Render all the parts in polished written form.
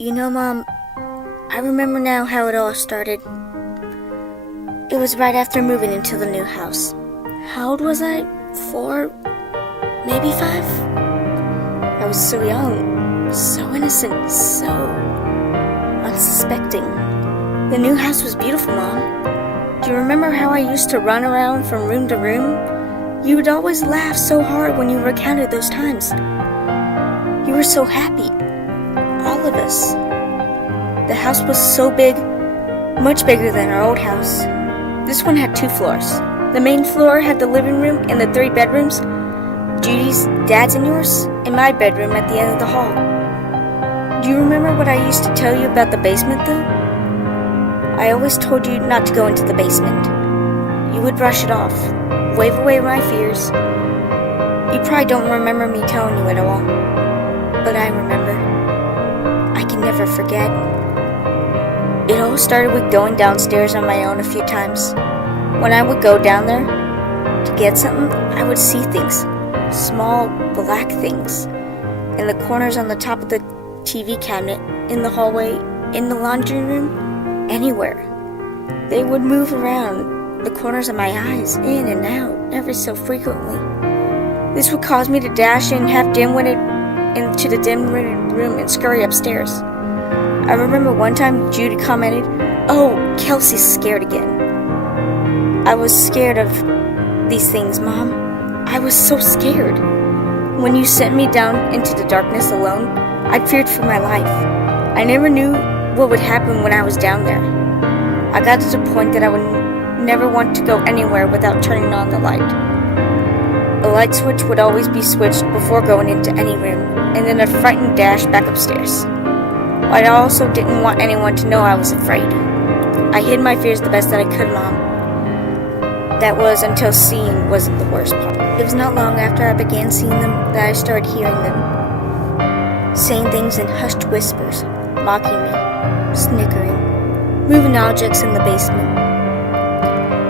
Mom, I remember now how it all started. It was right after moving into the new house. How old was I? 4? Maybe 5? I was so young, so innocent, so unsuspecting. The new house was beautiful, Mom. Do you remember how I used to run around from room to room? You would always laugh so hard when you recounted those times. You were so happy. All of us. The house was so big, much bigger than our old house. This one had 2 floors. The main floor had the living room and the 3 bedrooms, Judy's, Dad's, and yours, and my bedroom at the end of the hall. Do you remember what I used to tell you about the basement, though? I always told you not to go into the basement. You would brush it off, wave away my fears. You probably don't remember me telling you it all, but I remember. I can never forget. It all started with going downstairs on my own a few times. When I would go down there to get something, I would see things, small black things, in the corners on the top of the TV cabinet, in the hallway, in the laundry room, anywhere. They would move around the corners of my eyes, in and out, ever so frequently. This would cause me to dash in half dim-witted into the dim-witted room and scurry upstairs. I remember one time Judy commented, "Oh, Kelsey's scared again." I was scared of these things, Mom. I was so scared. When you sent me down into the darkness alone, I feared for my life. I never knew what would happen when I was down there. I got to the point that I would never want to go anywhere without turning on the light. The light switch would always be switched before going into any room, and then a frightened dash back upstairs. But I also didn't want anyone to know I was afraid. I hid my fears the best that I could, Mom. That was until seeing wasn't the worst part. It was not long after I began seeing them that I started hearing them, saying things in hushed whispers, mocking me, snickering, moving objects in the basement.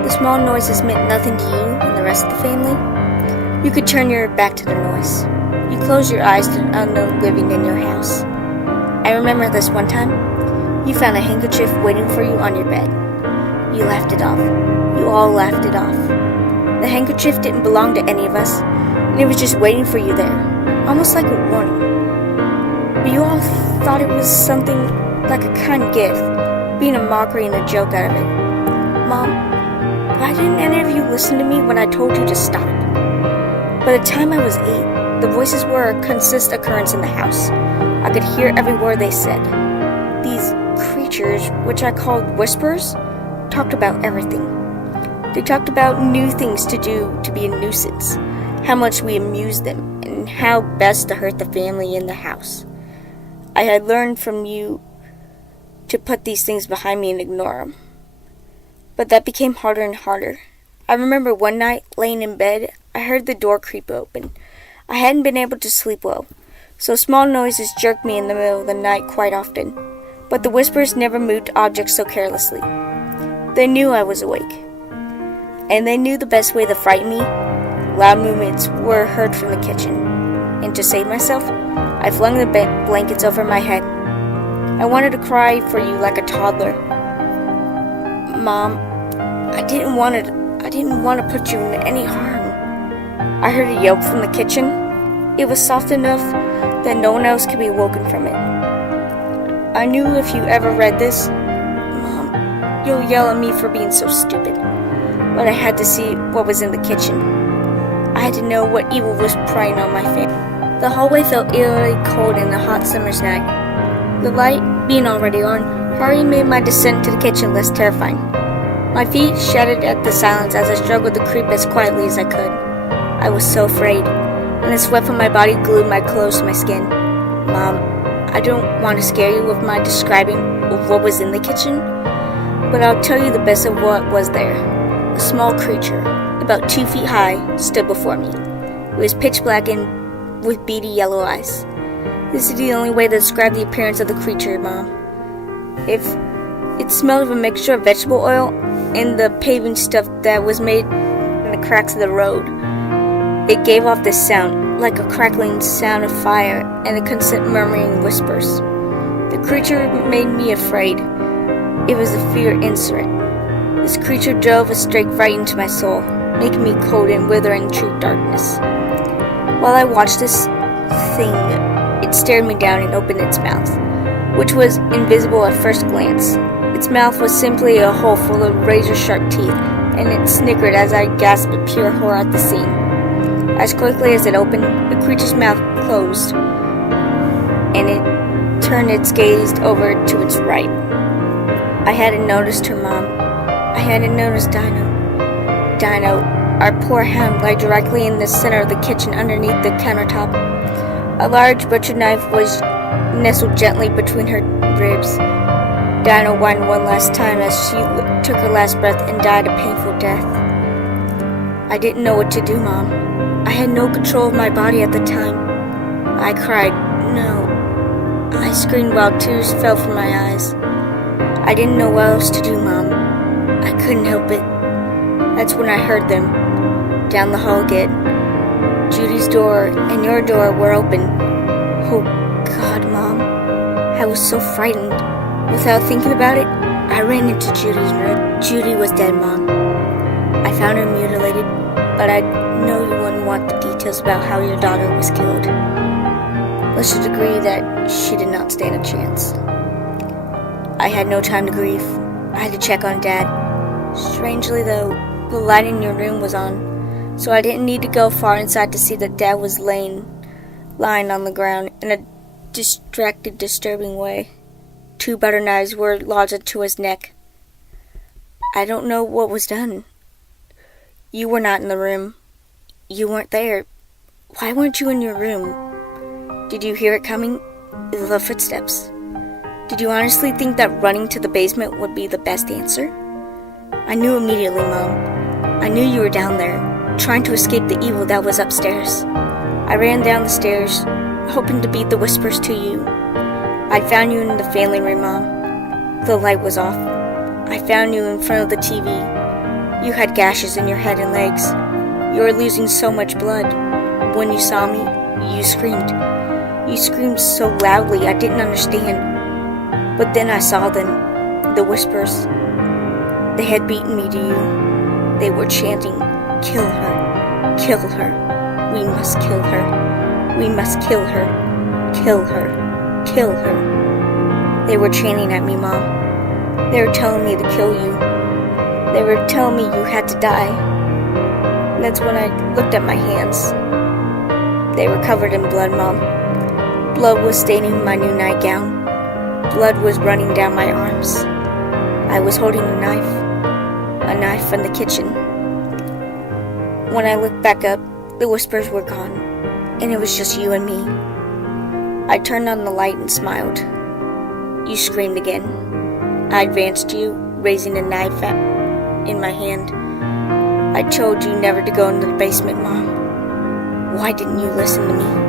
The small noises meant nothing to you and the rest of the family. You could turn your back to the noise. You closed your eyes to an unknown living in your house. I remember this one time, you found a handkerchief waiting for you on your bed. You laughed it off. You all laughed it off. The handkerchief didn't belong to any of us, and it was just waiting for you there, almost like a warning. But you all thought it was something like a kind gift, being a mockery and a joke out of it. Mom, why didn't any of you listen to me when I told you to stop? By the time I was 8, the voices were a consistent occurrence in the house. I could hear every word they said. These creatures, which I called whispers, talked about everything. They talked about new things to do to be a nuisance, how much we amused them, and how best to hurt the family in the house. I had learned from you to put these things behind me and ignore them. But that became harder and harder. I remember one night, laying in bed, I heard the door creep open. I hadn't been able to sleep well, so small noises jerked me in the middle of the night quite often. But the whispers never moved objects so carelessly. They knew I was awake. And they knew the best way to frighten me. Loud movements were heard from the kitchen. And to save myself, I flung the bed blankets over my head. I wanted to cry for you like a toddler. Mom, I didn't want to put you in any harm. I heard a yelp from the kitchen. It was soft enough that no one else could be woken from it. I knew if you ever read this, Mom, you'll yell at me for being so stupid. But I had to see what was in the kitchen. I had to know what evil was preying on my family. The hallway felt eerily cold in the hot summer's night. The light, being already on, hardly made my descent to the kitchen less terrifying. My feet shattered at the silence as I struggled to creep as quietly as I could. I was so afraid, and the sweat from my body glued my clothes to my skin. Mom, I don't want to scare you with my describing of what was in the kitchen, but I'll tell you the best of what was there. A small creature, about 2 feet high, stood before me. It was pitch black and with beady yellow eyes. This is the only way to describe the appearance of the creature, Mom. If it smelled of a mixture of vegetable oil and the paving stuff that was made in the cracks of the road. It gave off this sound, like a crackling sound of fire and a constant murmuring whispers. The creature made me afraid. It was a fear insurrect. This creature drove a stake right into my soul, making me cold and wither in true darkness. While I watched this thing, it stared me down and opened its mouth, which was invisible at first glance. Its mouth was simply a hole full of razor-sharp teeth, and it snickered as I gasped in pure horror at the scene. As quickly as it opened, the creature's mouth closed, and it turned its gaze over to its right. I hadn't noticed her, Mom. I hadn't noticed Dino. Dino, our poor hound, lay directly in the center of the kitchen underneath the countertop. A large butcher knife was nestled gently between her ribs. Dino whined one last time as she took her last breath and died a painful death. I didn't know what to do, Mom. I had no control of my body at the time. I cried, no. I screamed while tears fell from my eyes. I didn't know what else to do, Mom. I couldn't help it. That's when I heard them, down the hall again. Judy's door and your door were open. Oh, God, Mom. I was so frightened. Without thinking about it, I ran into Judy's room. Judy was dead, Mom. I found her mutilated, but I know you wouldn't want the details about how your daughter was killed. Let's just agree that she did not stand a chance. I had no time to grieve. I had to check on Dad. Strangely, though, the light in your room was on, so I didn't need to go far inside to see that Dad was lying on the ground in a distracted, disturbing way. 2 butter knives were lodged into his neck. I don't know what was done. You were not in the room. You weren't there. Why weren't you in your room? Did you hear it coming? The footsteps. Did you honestly think that running to the basement would be the best answer? I knew immediately, Mom. I knew you were down there, trying to escape the evil that was upstairs. I ran down the stairs, hoping to beat the whispers to you. I found you in the family room, Mom. The light was off. I found you in front of the TV. You had gashes in your head and legs. You were losing so much blood. When you saw me, you screamed. You screamed so loudly I didn't understand. But then I saw them, the whispers. They had beaten me to you. They were chanting, "Kill her, kill her. We must kill her. We must kill her. Kill her, kill her." They were chanting at me, Mom. They were telling me to kill you. They were telling me you had to die. And that's when I looked at my hands. They were covered in blood, Mom. Blood was staining my new nightgown. Blood was running down my arms. I was holding a knife from the kitchen. When I looked back up, the whispers were gone, and it was just you and me. I turned on the light and smiled. You screamed again. I advanced to you, raising a knife in my hand. I told you never to go into the basement, Mom. Why didn't you listen to me?